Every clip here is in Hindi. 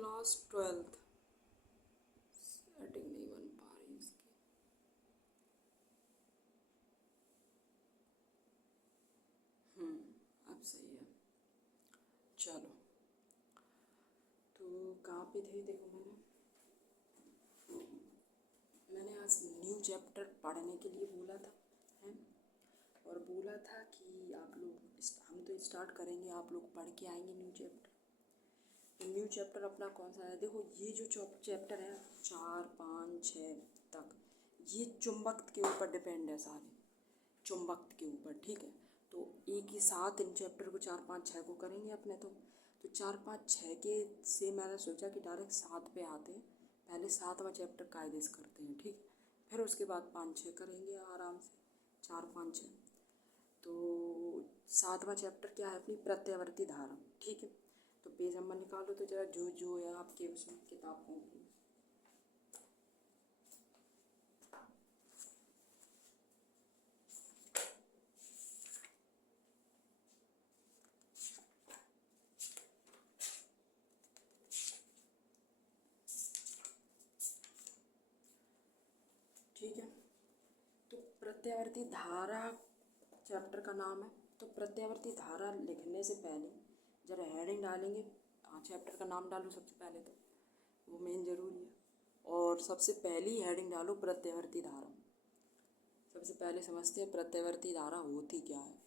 क्लास 12th सेटिंग नहीं बन पा रही इसकी। अब सही है। चलो, तो कहाँ पे थे? देखो, मैंने आज न्यू चैप्टर पढ़ने के लिए बोला था, है, और बोला था कि आप लोग हम तो स्टार्ट करेंगे, आप लोग पढ़ के आएंगे न्यू चैप्टर। तो न्यू चैप्टर अपना कौन सा है? देखो, ये जो चैप्टर है 4, 5, 6 तक, ये चुंबक के ऊपर डिपेंड है सारे, चुंबक के ऊपर, ठीक है। तो एक ही साथ इन चैप्टर को 4, 5, 6 को करेंगे अपने। तो 4, 5, 6 के से मैंने सोचा कि डायरेक्ट 7 पे आते हैं। पहले 7वां चैप्टर कायदे से करते हैं, ठीक। फिर उसके बाद 5, 6 करेंगे आराम से, 4, 5, 6। तो 7वां चैप्टर क्या है? अपनी प्रत्यावर्ती धारा, ठीक है। तो पेज नंबर निकालो तो जरा, जो जो है आपके उसमें किताब में। ठीक है, तो प्रत्यावर्ती धारा चैप्टर का नाम है। तो प्रत्यावर्ती धारा लिखने से पहले जरा हेडिंग डालेंगे। हाँ, चैप्टर का नाम डालो सबसे पहले, तो वो मेन ज़रूरी है। और सबसे पहली हेडिंग डालो प्रत्यावर्ती धारा। सबसे पहले समझते हैं प्रत्यावर्ती धारा होती क्या है।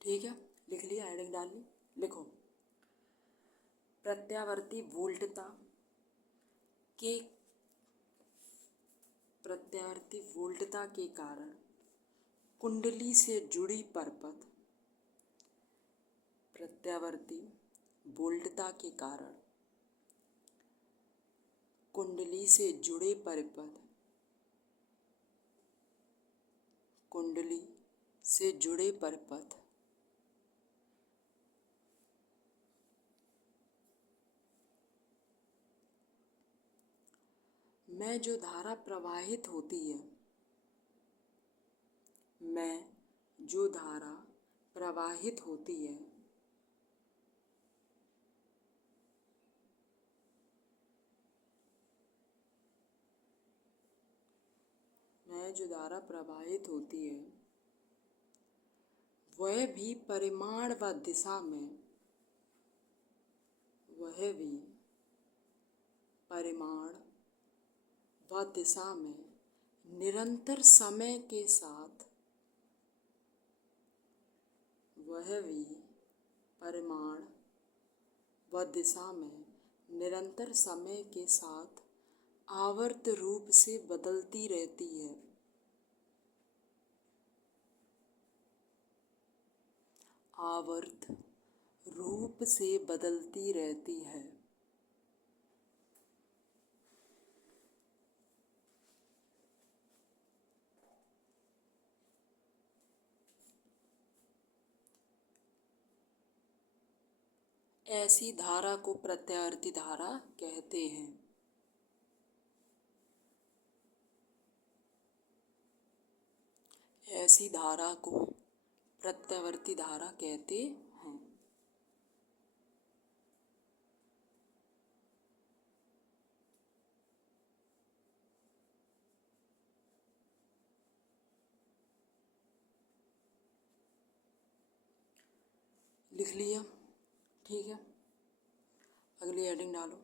ठीक है, लिख लिया? हेडिंग डाल ली? लिखो, प्रत्यावर्ती वोल्टता के प्रत्यावर्ती वोल्टता के कारण कुंडली से जुड़ी परपथ, प्रत्यावर्ती वोल्टता के कारण कुंडली से जुड़े परिपथ, कुंडली से जुड़े परिपथ में जो धारा प्रवाहित होती है, में जो धारा प्रवाहित होती है, में जो धारा प्रवाहित होती है, वह भी परिमाण व दिशा में, वह भी परिमाण व दिशा में निरंतर समय के साथ, वह भी परिमाण व दिशा में निरंतर समय के साथ आवर्त रूप से बदलती रहती है। आवर्त रूप से बदलती रहती है। ऐसी धारा को प्रत्यावर्ती धारा कहते हैं। ऐसी धारा को प्रत्यावर्ती धारा कहते हैं। लिख लिया? ठीक है, अगली हेडिंग डालो,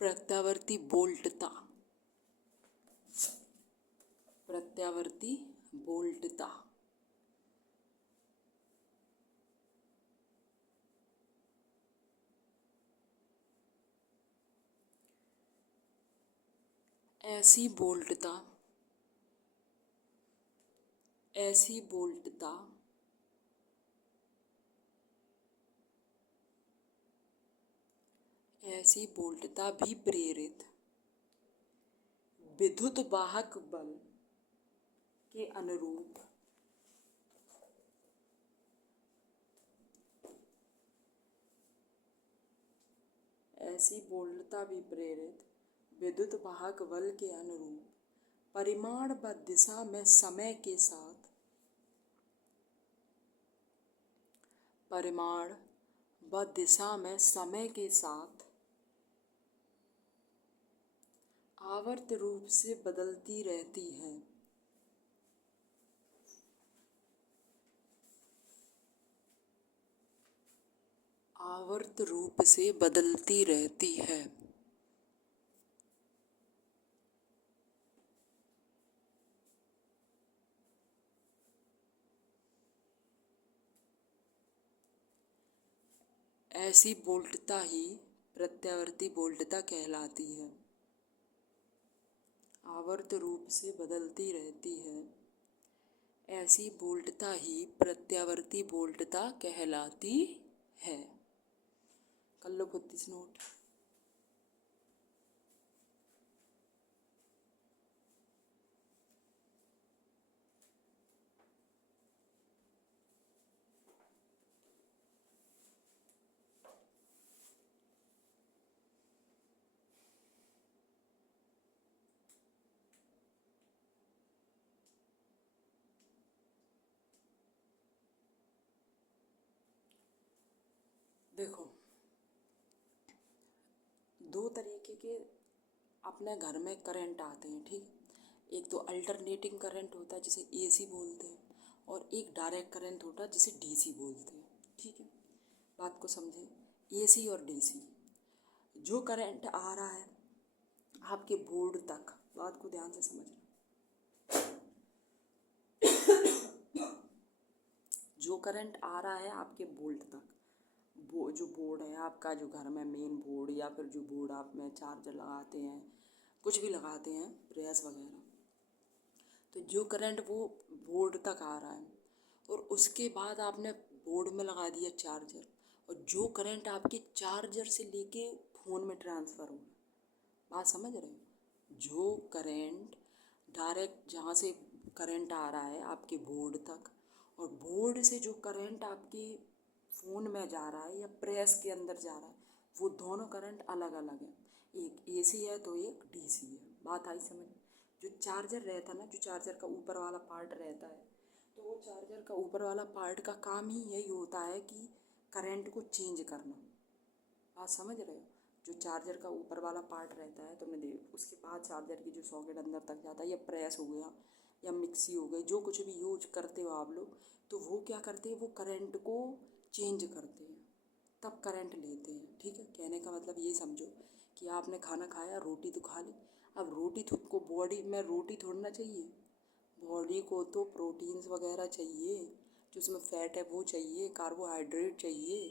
प्रत्यावर्ती वोल्टता, प्रत्यावर्ती वोल्टता। ऐसी वोल्टता, ऐसी वोल्टता ऐसी वोल्टता भी प्रेरित विद्युत वाहक बल के अनुरूप ऐसी बोल्डता भी प्रेरित विद्युत वाहक बल के अनुरूप परिमाण व दिशा में समय के साथ परिमाण व दिशा में समय के साथ आवर्त रूप से बदलती रहती है। आवर्त रूप से बदलती रहती है। ऐसी बोल्टता ही प्रत्यावर्ती बोल्टता कहलाती है। आवर्त रूप से बदलती रहती है, ऐसी बोल्टता ही प्रत्यावर्ती बोल्टता कहलाती है। कर लो खुद से नोट। देखो, दो तरीके के अपने घर में करंट आते हैं, ठीक। एक तो अल्टरनेटिंग करंट होता है जिसे एसी बोलते हैं, और एक डायरेक्ट करंट होता है जिसे डीसी बोलते हैं, ठीक है। बात को समझें, एसी और डीसी। जो करंट आ रहा है आपके बोर्ड तक, बात को ध्यान से समझना, जो करंट आ रहा है आपके बोर्ड तक, वो जो बोर्ड है आपका, जो घर में मेन बोर्ड या फिर जो बोर्ड आप में चार्जर लगाते हैं, कुछ भी लगाते हैं, प्रेस वगैरह, तो जो करंट वो बोर्ड तक आ रहा है और उसके बाद आपने बोर्ड में लगा दिया चार्जर, और जो करंट आपके चार्जर से लेके फ़ोन में ट्रांसफ़र हो, बात समझ रहे हो। जो करंट डायरेक्ट जहाँ से करंट आ रहा है आपके बोर्ड तक, और बोर्ड से जो करंट आपके फ़ोन में जा रहा है या प्रेस के अंदर जा रहा है, वो दोनों करंट अलग अलग है। एक एसी है तो एक डीसी है। बात आई समझ। जो चार्जर रहता है ना, जो चार्जर का ऊपर वाला पार्ट रहता है, तो वो चार्जर का ऊपर वाला पार्ट का काम ही यही होता है कि करंट को चेंज करना। बात समझ रहे हो। जो चार्जर का ऊपर वाला पार्ट रहता है, तुमने देख, उसके बाद चार्जर की जो सॉकेट अंदर तक जाता है, या प्रेस हो गया या मिक्सी हो गई, जो कुछ भी यूज करते हो आप लोग, तो वो क्या करते हैं, वो करंट को चेंज करते हैं, तब करंट लेते हैं, ठीक है। कहने का मतलब ये समझो कि आपने खाना खाया, रोटी तो खा ली, अब रोटी को बॉडी में रोटी थोड़ना चाहिए, बॉडी को तो प्रोटीन्स वगैरह चाहिए, जो उसमें फैट है वो चाहिए, कार्बोहाइड्रेट चाहिए।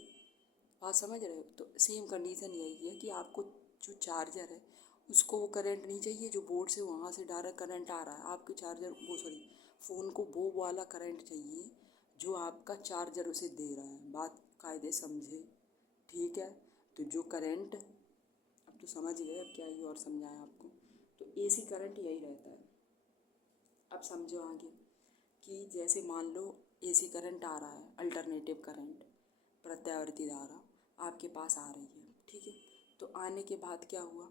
बात समझ रहे हो। तो सेम कंडीशन यही है कि आपको जो चार्जर है उसको वो करंट नहीं चाहिए जो बोर्ड से वहाँ से डायरेक्ट करंट आ रहा है, आपके चार्जर वो सॉरी फ़ोन को वो वाला करंट चाहिए जो आपका चार्जर उसे दे रहा है। बात कायदे समझे, ठीक है। तो जो करंट, अब तो समझ गए, अब क्या ही और समझाएं आपको। तो एसी करंट यही रहता है। अब समझो आगे कि जैसे मान लो एसी करंट आ रहा है, अल्टरनेटिव करंट, प्रत्यावर्ती धारा आपके पास आ रही है, ठीक है। तो आने के बाद क्या हुआ,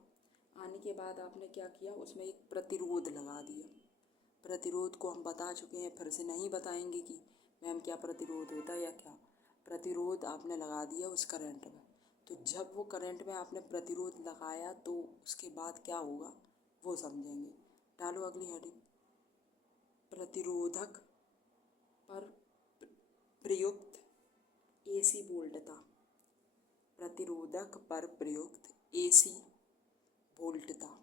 आने के बाद आपने क्या किया, उसमें एक प्रतिरोध लगा दिया। प्रतिरोध को हम बता चुके हैं, फिर से नहीं बताएंगे कि मैम क्या प्रतिरोध होता है या क्या। प्रतिरोध आपने लगा दिया उस करंट में, तो जब वो करंट में आपने प्रतिरोध लगाया तो उसके बाद क्या होगा वो समझेंगे। डालो अगली हेडिंग। प्रतिरोधक पर प्रयुक्त एसी वोल्टता। प्रतिरोधक पर प्रयुक्त एसी वोल्टता।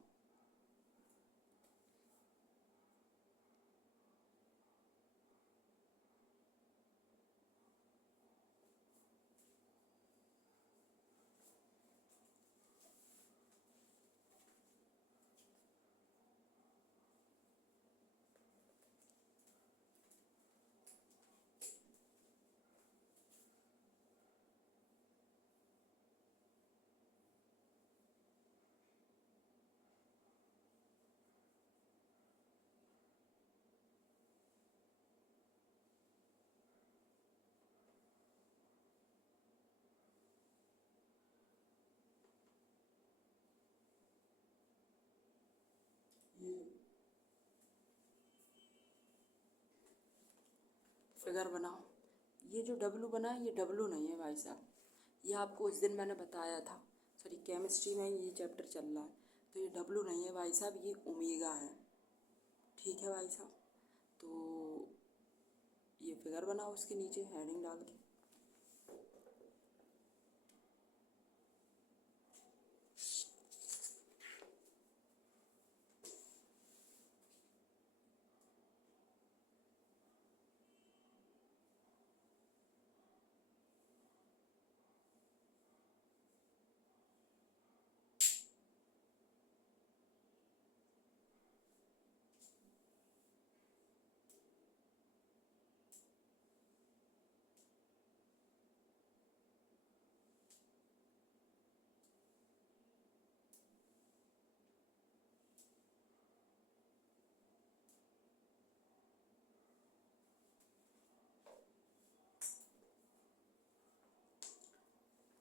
फिगर बनाओ। ये जो डब्लू बना है ये डब्लू नहीं है भाई साहब, ये आपको उस दिन मैंने बताया था, सॉरी केमिस्ट्री में ये चैप्टर चल रहा है, तो ये डब्लू नहीं है भाई साहब, ये ओमेगा है। ठीक है भाई साहब, तो ये फिगर बनाओ उसके नीचे हेडिंग डाल के।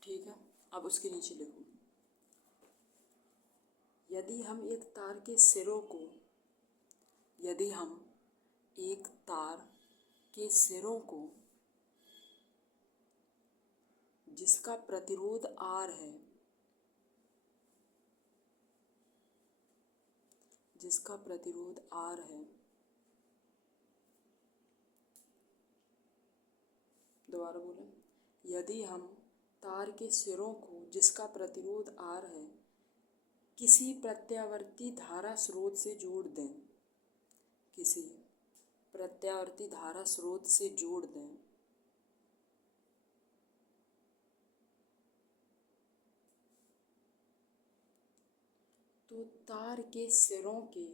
ठीक है, अब उसके नीचे लिखो, यदि हम एक तार के सिरों को, यदि हम एक तार के सिरों को जिसका प्रतिरोध R है, जिसका प्रतिरोध R है, दोबारा बोलें, यदि हम तार के सिरों को जिसका प्रतिरोध R है किसी प्रत्यावर्ती धारा स्रोत से जोड़ दें, किसी प्रत्यावर्ती धारा स्रोत से जोड़ दें, तो तार के सिरों के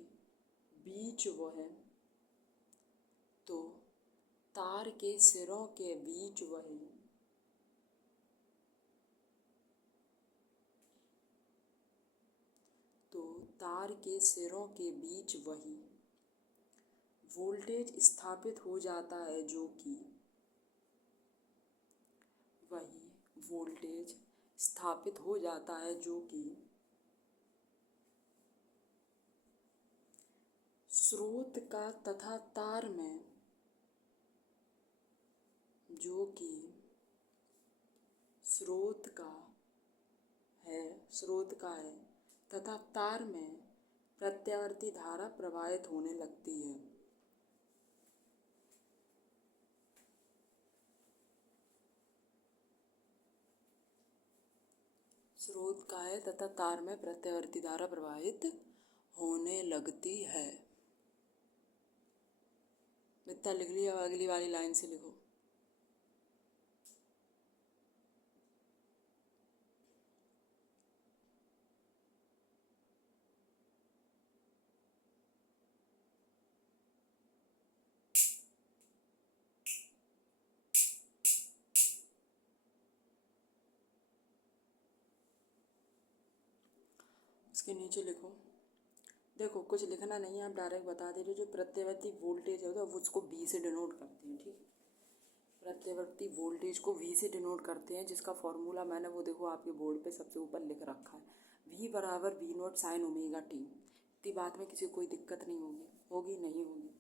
बीच वह, तो तार के सिरों के बीच वह तो तार के सिरों के बीच वही वोल्टेज स्थापित हो जाता है, जो कि वही वोल्टेज स्थापित हो जाता है जो कि स्रोत का तथा तार में, जो कि स्रोत का स्रोत का है तथा तार में प्रत्यावर्ती धारा प्रवाहित होने लगती है। स्रोत का है तथा तार में प्रत्यावर्ती धारा प्रवाहित होने लगती है। इतना लिख लिया, अगली वाली लाइन से लिखो। इसके नीचे लिखो, देखो कुछ लिखना नहीं है, आप डायरेक्ट बता दे रहे हो। जो प्रत्यावर्ती वोल्टेज है वो उसको V से डिनोट करते हैं, ठीक है। प्रत्यावर्ती वोल्टेज को V से डिनोट करते हैं, जिसका फॉर्मूला मैंने वो देखो आपके बोर्ड पे सबसे ऊपर लिख रखा है, V बराबर V not sine omega T. इतनी बात में किसी को कोई दिक्कत नहीं होगी, होगी नहीं होगी।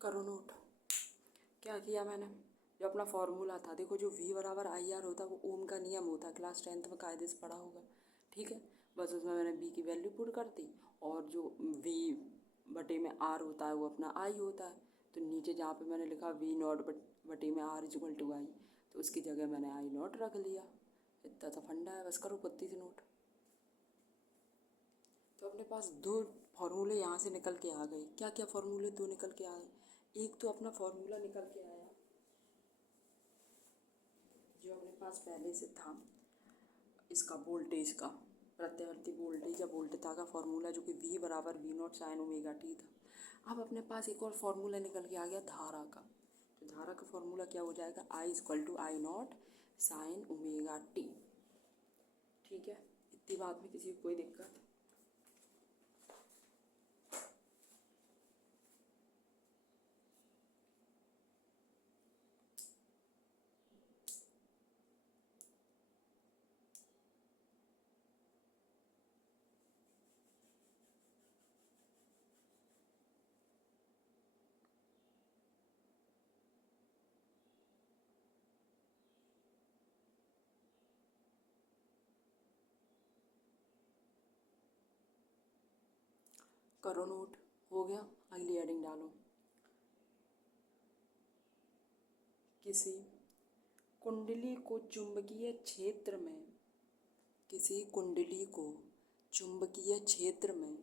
करो नोट। क्या किया मैंने, जो अपना फॉर्मूला था, देखो जो V बराबर आई आर होता है वो ओम का नियम होता है, क्लास 10th में कायदे से पढ़ा होगा। ठीक है, बस उसमें मैंने V की वैल्यू पुट कर दी, और जो V बटे में R होता है वो अपना I होता है। तो नीचे जहाँ पे मैंने लिखा V नॉट बटे में R इक्वल टू I, तो उसकी जगह मैंने I नॉट रख लिया। इतना सा फंडा है, बस करो पत्ती से नोट। तो अपने पास दो फॉर्मूले यहाँ से निकल के आ गए। क्या क्या फॉर्मूले दो निकल के आए? एक तो अपना फॉर्मूला निकल के आया जो अपने पास पहले से था, इसका वोल्टेज का, प्रत्यावर्ती वोल्टेज या वोल्टता का फॉर्मूला, जो कि V बराबर V not sine omega T था। अब अपने पास एक और फॉर्मूला निकल के आ गया धारा का। तो धारा का फॉर्मूला क्या हो जाएगा, I equal to I naught sine omega T. ठीक है, इतनी बात में किसी को कोई दिक्कत? करो नोट। हो गया, अगली एडिंग डालो। किसी कुंडली को चुंबकीय क्षेत्र में, किसी कुंडली को चुंबकीय क्षेत्र में